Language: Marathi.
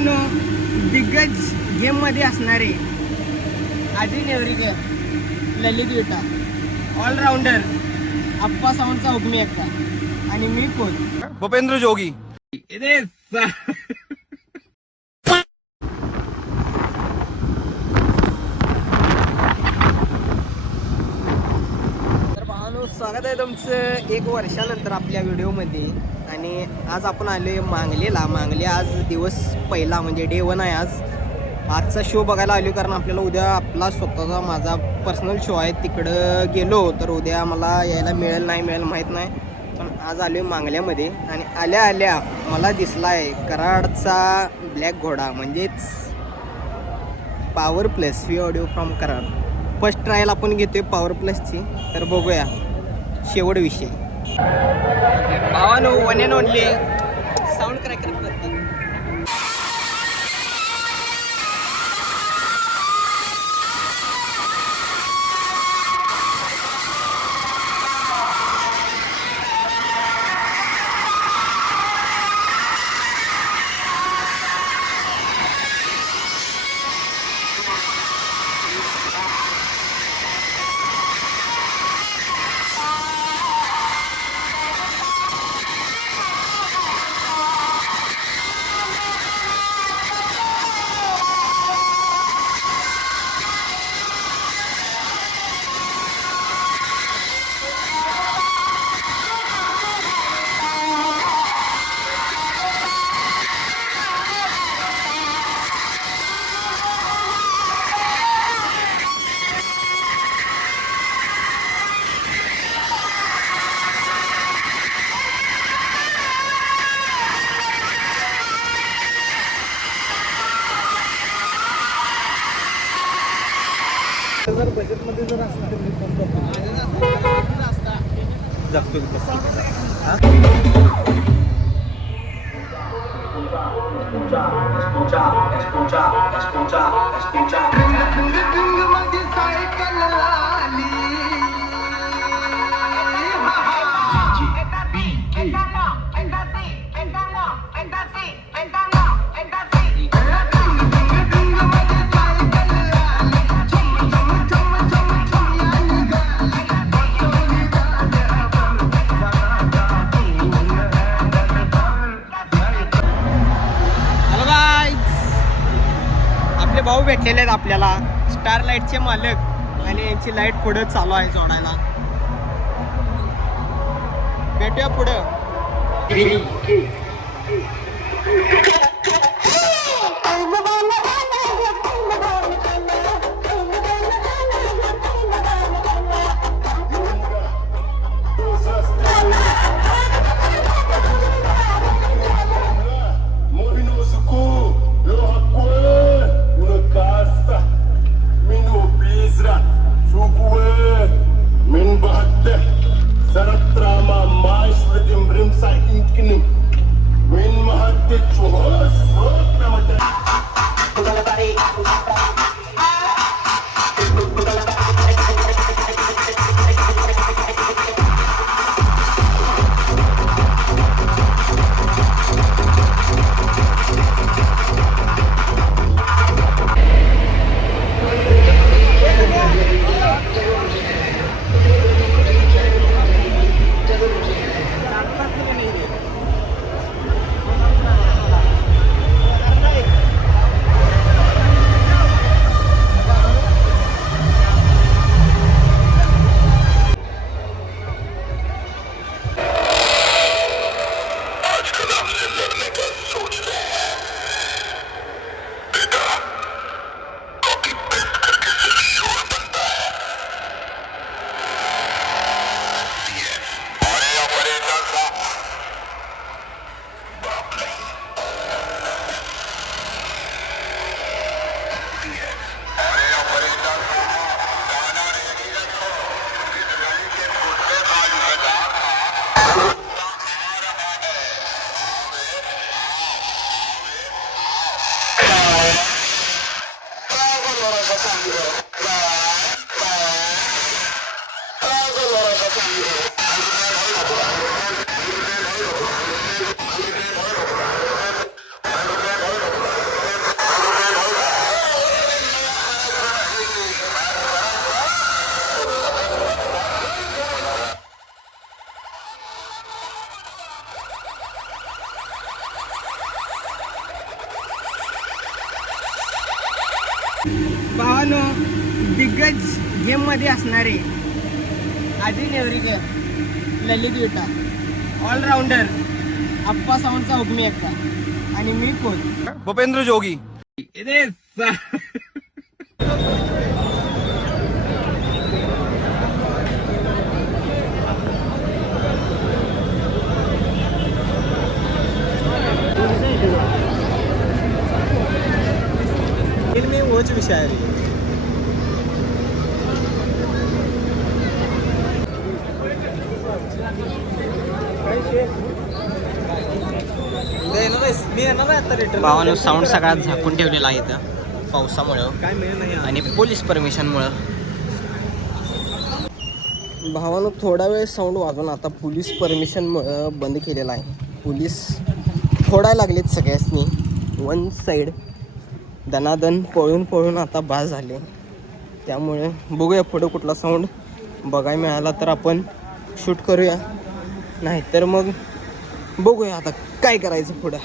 भावानो, दिग्गज गेममध्ये असणारे आजी नेवरीकर, ललित विटा, ऑलराऊंडर अप्पा साऊंडचा हुकमी एकटा आणि मी कोण भूपेंद्र जोगी. तर भावानो, स्वागत आहे तुमचं एक वर्षानंतर आपल्या व्हिडिओमध्ये. आणि आज आपण आलोय मांगलेला. मांगले आज दिवस पहिला म्हणजे डे 1 आहे. आजचा शो बघायला आलो कारण आपल्याला उद्या आपला स्वतःचा माझा पर्सनल शो आहे. तिकडं गेलो तर उद्या मला यायला मिळेल नाही मिळेल माहीत नाही, पण आज आलो आहे मांगल्यामध्ये. आणि आल्या आल्या मला दिसला आहे कराडचा ब्लॅक घोडा म्हणजेच power plus V audio from Karad. First trial आपण घेतोय पॉवर प्लसची, तर बघूया शेवट विषय. भावानो, one and only sound cracker प्रत्येक. जर बजेटमध्ये जर असलं तर मी फोन भाऊ भेटलेले आहेत आपल्याला, स्टार लाईटचे मालक, आणि यांची लाईट पुढं चालू आहे जोडायला. भेटूया पुढं. भावानो दिग्गज गेममध्ये असणारे अजय नेवरीकर, ललित विटा, ऑलराऊंडर अप्पा साऊंडचा हुकमी एकटा आणि मी कोण भूपेंद्र जोगी. में वोच विषय आहे. भावानं साऊंड सगळ्यात झाकून ठेवलेला आहे इथं पावसामुळं आणि पोलीस परमिशनमुळं. भावानं थोडा वेळ साऊंड वाजवून आता पोलीस परमिशनमुळं बंद केलेला आहे. पोलीस फोडायला लागलेत सगळ्यांनी वन साईड. दनादन पळून आता बास झाले. त्यामुळे बघूया पुढं कुठला साऊंड बघायला मिळाला तर आपण शूट करूया, नाहीतर मग बघूया आता काय करायचं पुढं.